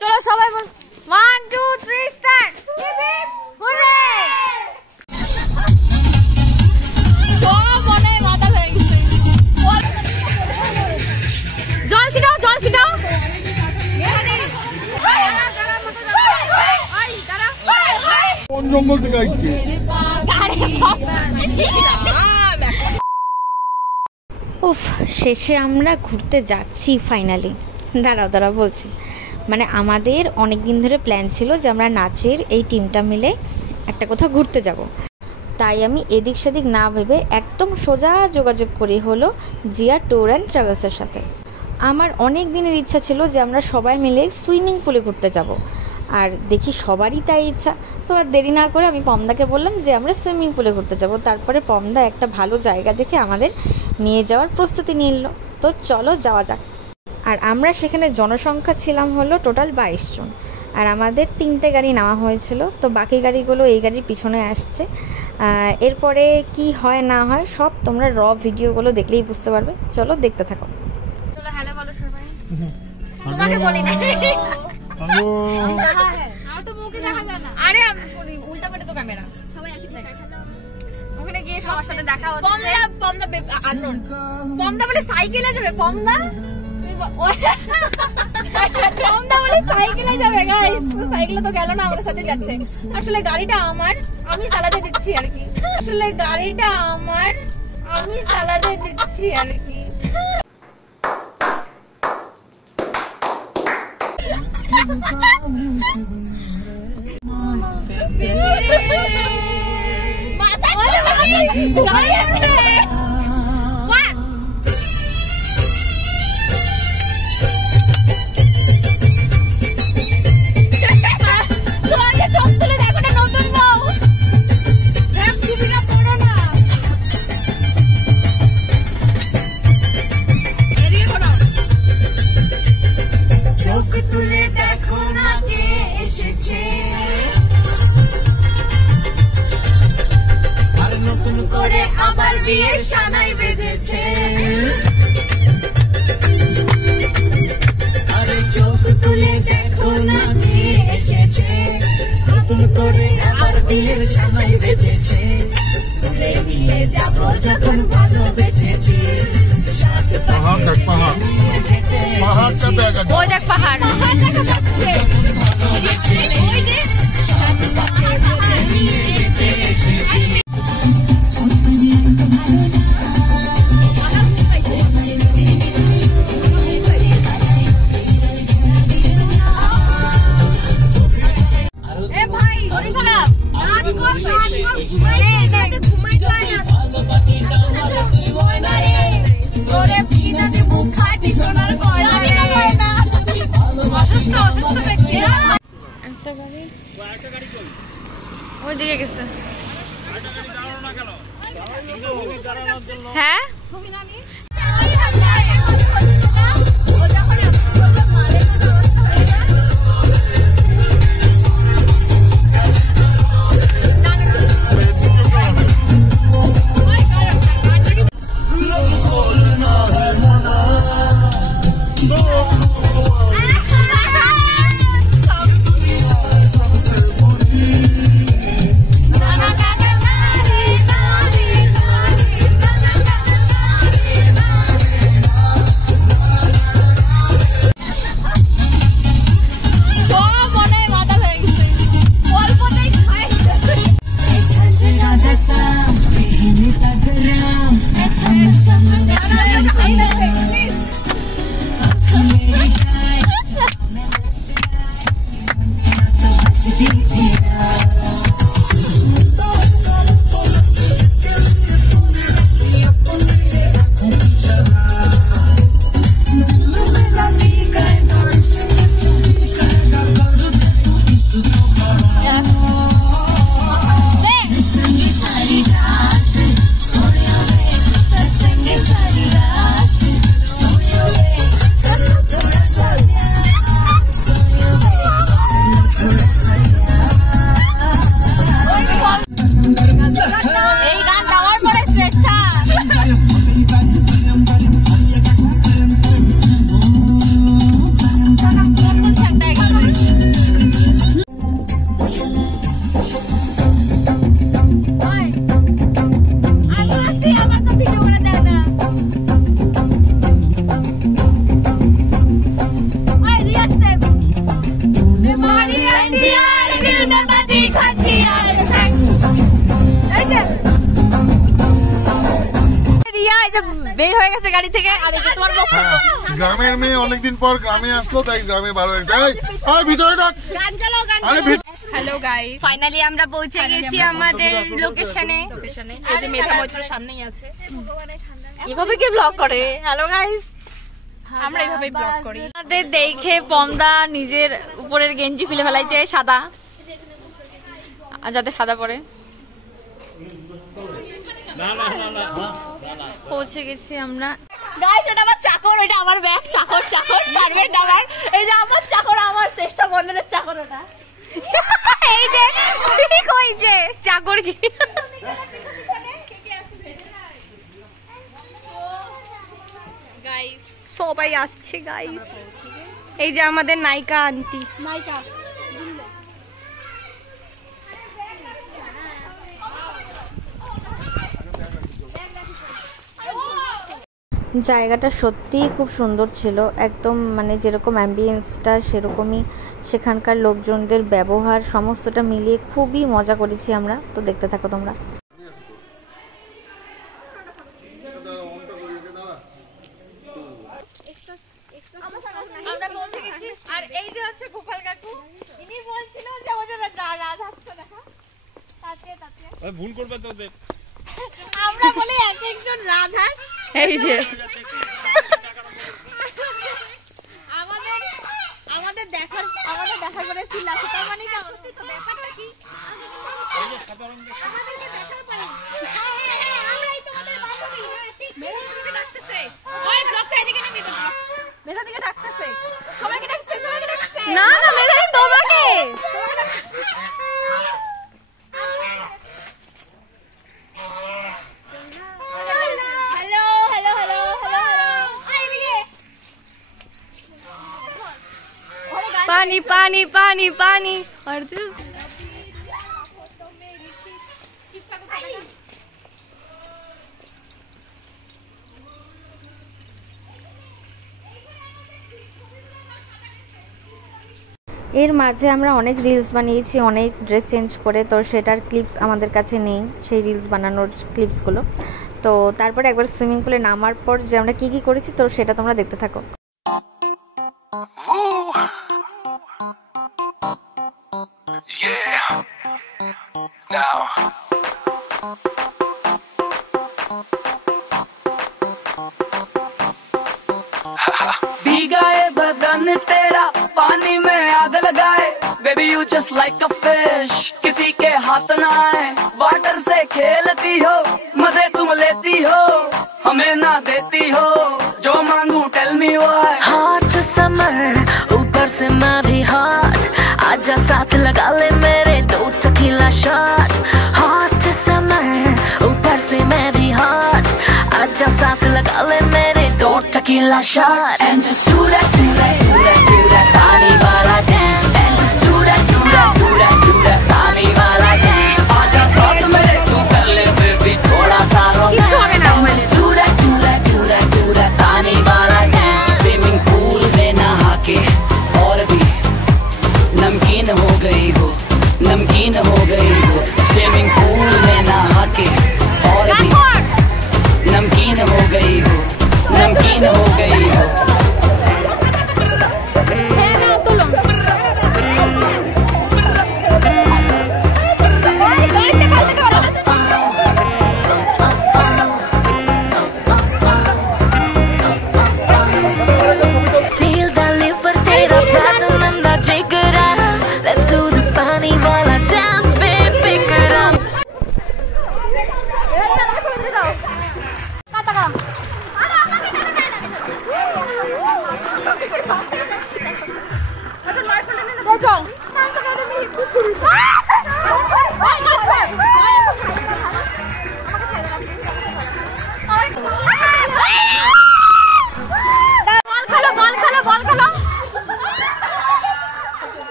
চলো সবাই বল 1 2 3 স্টার্ট। জল ছিটাও জল ছিটাও। কোন জঙ্গল থেকে আসছে? উফ, শেষে আমরা ঘুরতে যাচ্ছি ফাইনালি। দাঁড়াও বলছি, মানে আমাদের অনেক দিন ধরে প্ল্যান ছিল যে আমরা নাচের এই টিমটা মিলে একটা কোথাও ঘুরতে যাব। তাই আমি এদিক সেদিক না ভেবে একদম সোজা যোগাযোগ করি হলো জিয়া ট্যুর অ্যান্ড ট্রাভেলসের সাথে। আমার অনেক দিনের ইচ্ছা ছিল যে আমরা সবাই মিলে সুইমিং পুলে ঘুরতে যাব, আর দেখি সবারই তাই ইচ্ছা। তো আর দেরি না করে আমি পমদাকে বললাম যে আমরা সুইমিং পুলে ঘুরতে যাব। তারপরে পমদা একটা ভালো জায়গা দেখে আমাদের নিয়ে যাওয়ার প্রস্তুতি নিয়ে এলো। তো চলো যাওয়া যাক। আর আমরা সেখানে জনসংখ্যা ছিলাম হলো টোটাল 22 জন, আর আমাদের 3টে গাড়ি নেওয়া হয়েছিল। তো বাকি গাড়িগুলো এই গাড়ির পিছনে আসছে। এরপরে কি হয় না হয় সব তোমরা ভিডিওগুলো দেখলেই বুঝতে পারবে। চলো দেখতে থাকো। চলো হ্যালো বলো সবাই। তোমাকে বলি না, আমি তো মুখে দেখা যায় না। আরে উল্টা করে তো ক্যামেরা সবাই একই জায়গায়। ওখানে গিয়ে সবার সাথে দেখা হচ্ছে। পমদা বলে সাইকেলে যাবে। পমদা বলে সাইকেলে যাবে গাইস। সাইকেলে তো গেল না, আমাদের সাথে যাচ্ছে। আসলে গাড়িটা আমার, আমি চালাতে দিচ্ছি আর কি। আবার বিয়ের সানাই বেজেছে, আরে চোখ তুলে দেখো না কে এসেছে, নতুন করে আবার বিয়ের সানাই বেজেছে, তুলে নিয়ে যাবো যখন ভালোবেসেছি। ওই দেখ পাহাড়। ওইদিকে গেছে। হ্যাঁ নেমে গেছে গাড়ি থেকে। আর এই যে তোমার বক্তব্য। গ্রামের মেয়ে অনেকদিন পর গ্রামে আসলো, তাই গ্রামে ভালো ভিতরে ডাক। হ্যালো গাইস, ফাইনালি আমরা পৌঁছে গেছি আমাদের লোকেশনে। এই যে মেধা মৈত্র সামনেই আছে। এভাবে কি ব্লগ করে? হ্যালো গাইস, আমরা এইভাবেই ব্লগ করি। আমাদের দেখে পমদা নিজের উপরের গেঞ্জি খুলে ফেলাইছে সাদা, যাতে সাদা পরে। পৌঁছে গেছি আমরা। গাইস, ওটা আমার চাকর, ওটা আমার ব্যাগ। চাকর চাকর সার্ভেন্ট আমার। এই যে আমার চাকর, আমার শ্রেষ্ঠ বন্ধনের চাকর ওটা। এই যে কই যে চাকর কি গাইস সবাই আসছে গাইস। এই যে আমাদের নায়িকা আন্টি। জায়গাটা সত্যিই খুব সুন্দর ছিল, একদম মানে যেরকম অ্যাম্বিয়েন্সটা সেরকমই, সেখানকার লোকজনদের ব্যবহার সমস্তটা মিলিয়ে খুবই মজা করেছি আমরা। তো দেখতে থাকো তোমরা। আমরা পৌঁছে গেছি। আর এই যে হচ্ছে গোপাল কাকু, ইনি বলছিল যে আমাদের রাজহাঁসটা দেখা। ভুল করবে তো দেখ, আমরা বলে এক একজন রাজহাঁস। এই যে আমাদের দেখার পরে চিল্লাছে, তার মানে কি আমাদের ব্যাপারটা কি? না না মেধাই তোমাকে। पानी पानी पानी पानी और तू এর মাঝে আমরা অনেক রিলস বানিয়েছি, অনেক ড্রেস চেঞ্জ করে। তো সেটার ক্লিপস আমাদের কাছে নেই, সেই রিলস বানানোর ক্লিপসগুলো। তো তারপরে একবার সুইমিং পুলে নামার পর যে আমরা কি কি করেছি, তো সেটা তোমরা দেখতে থাকো। भीगाए बदन तेरा पानी में आग लगाए, baby you just like a fish, किसी के हाथ ना आए। वाटर से खेलती हो, मजे तुम लेती हो, हमें ना देती हो, जो मांगू tell me why. Hot summer ऊपर से मैं भी हॉट, आजा साथ लगा ले मेरे 2 टकीला शॉट। हॉट समर ऊपर से मैं भी हॉट, आजा साथ लगा ले मेरे 2 tequila shot. And just do that, do that, do that, do that, पानी वाला dance। And just do that, do that, do that, do that, पानी वाला dance। आजा साथ मेरे तू कर ले baby थोड़ा सा romance। And just do that, do that, do that, do that, पानी वाला dance। Swimming pool में नहा के और भी नमकीन हो गई हो, नमकीन हो गई हो। Swimming pool में नहा के और भी नमकीन हो गई हो, नमकीन हो गई हो।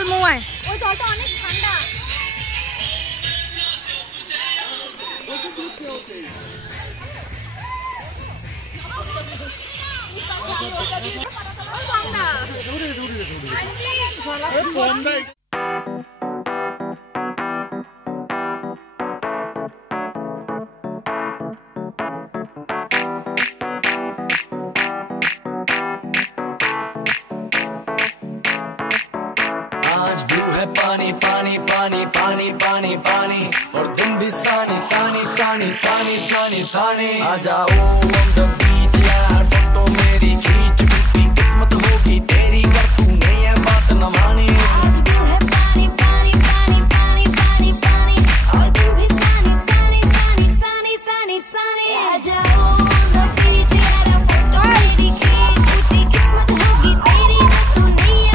চল মুয়ায়। ওই জলটা অনেক ঠান্ডা। आज ब्लू है पानी पानी पानी पानी पानी पानी और तुम भी सानी सानी सानी सानी सानी सानी आ जाओ on the beach यार फोटो मेरी खींच बीती किस्मत होगी तेरी कर तूने ये बात न मानी आज ब्लू है पानी पानी पानी पानी पानी पानी और तुम भी सानी सानी सानी सानी सानी सानी आ जाओ on the beach यार फोटो मेरी खींच बीती किस्मत होगी तेरी अगर तूने ये बात न मानी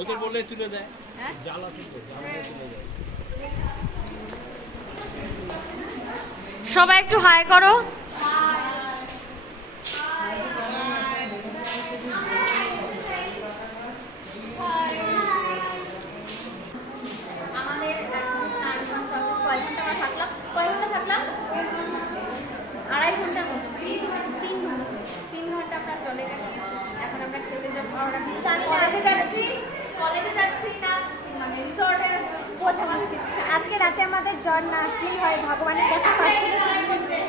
ওদের বলে তুলে দেয় জ্বালা থেকে সবাই একটু হাই করো। আমাদের কয় ঘন্টা থাকলাম? 2.5 ঘন্টার মতো, 3 ঘন্টা আমরা চলে গেছি। এখন আমরা খেতে যাবো। কলেজে যাচ্ছি না মানে রিসর্টে আজকে রাতে আমাদের জ্বর না আসলেই হয়, ভগবানের কাছে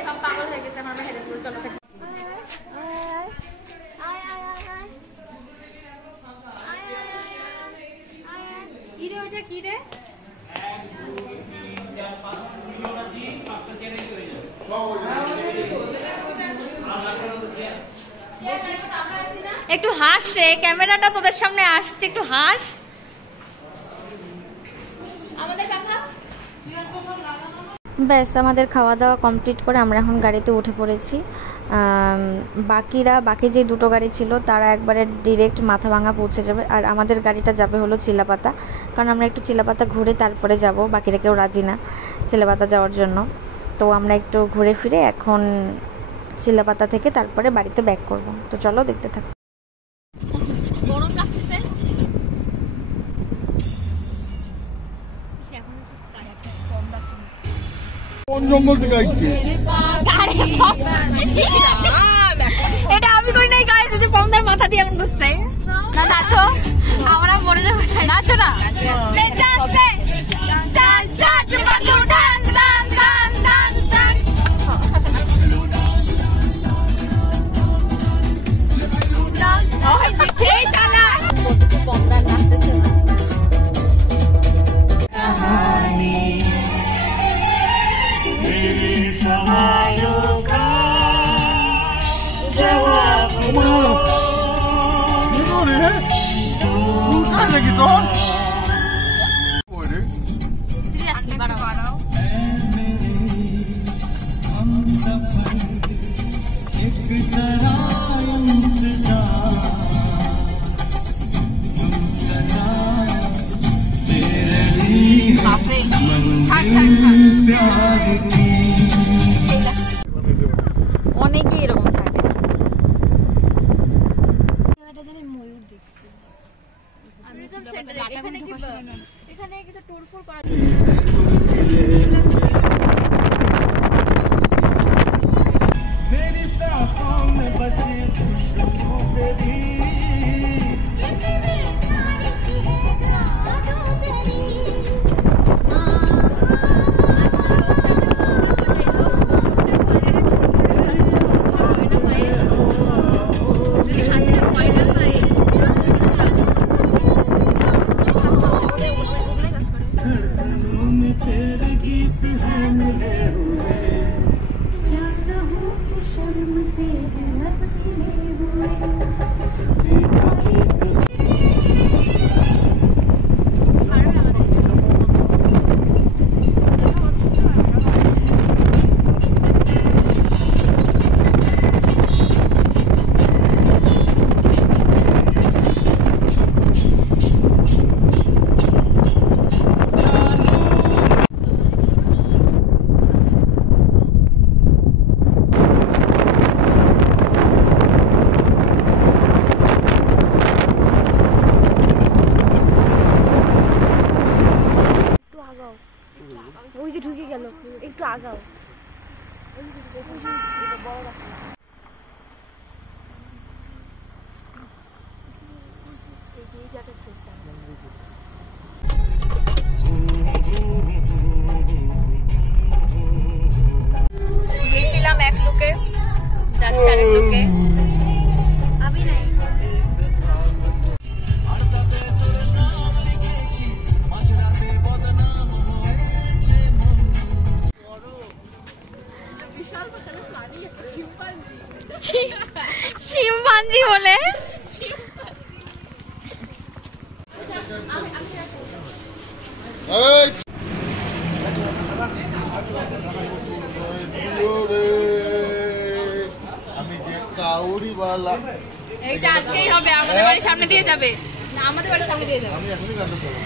সব পাগল হয়ে গেছে। আমরা হেঁটে পুরো চলো কি রে ওইটা কি রে? একটু হাস রে, ক্যামেরাটা তোদের সামনে আসছে, একটু হাস। ব্যাস আমাদের খাওয়া দাওয়া কমপ্লিট করে আমরা এখন গাড়িতে উঠে পড়েছি। বাকি যে দুটো গাড়ি ছিল তারা একবারে ডিরেক্ট মাথাভাঙা পৌঁছে যাবে, আর আমাদের গাড়িটা যাবে হলো চিলাপাতা, কারণ আমরা একটু চিলাপাতা ঘুরে তারপরে যাব। বাকিরা কেউ রাজি না চিলাপাতা যাওয়ার জন্য, তো আমরা একটু ঘুরে ফিরে এখন চিলাপাতা থেকে তারপরে বাড়িতে ব্যাক করব। তো চলো দেখতে থাকো। জঙ্গল থেকে আসছে। এটা আমি করি নাই গাইস, যে পমদার মাথা দিয়ে এমন করছে। না নাচো, আমরা মরে যাব। নাচো না, let's dance, dance dance dance dance dance dance dance. ওই দেখে চালা পমদার নাচতেছে। অনেকে এরকম থাকে। এখানে কিছু টুর ফুর করা একটু আগাও। গেছিলাম এক লোকে, যাচ্ছে আরেক লোকে। আমি নাই শিম্পাঞ্জি বলে। আমি যে কাউরিওয়ালা, এইটা আজকেই হবে, আমাদের বাড়ির সামনে দিয়ে যাবে না, আমাদের বাড়ির সামনে দিয়ে যাবে। আমি এখনই গানটা চালাবো।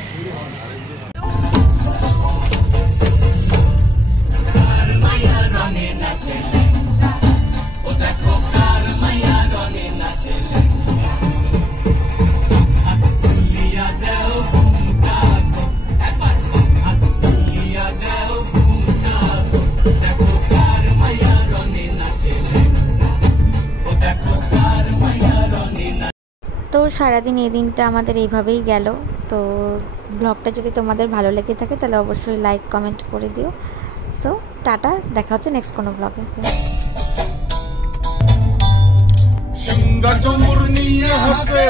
তো সারাদিন এই দিনটা আমাদের এইভাবেই গেল। তো ব্লগটা যদি তোমাদের ভালো লেগে থাকে তাহলে অবশ্যই লাইক কমেন্ট করে দিও। সো টাটা, দেখা হচ্ছে নেক্সট কোনো ব্লগে। সিঙ্গার জম্বুর নিয়ে হাতে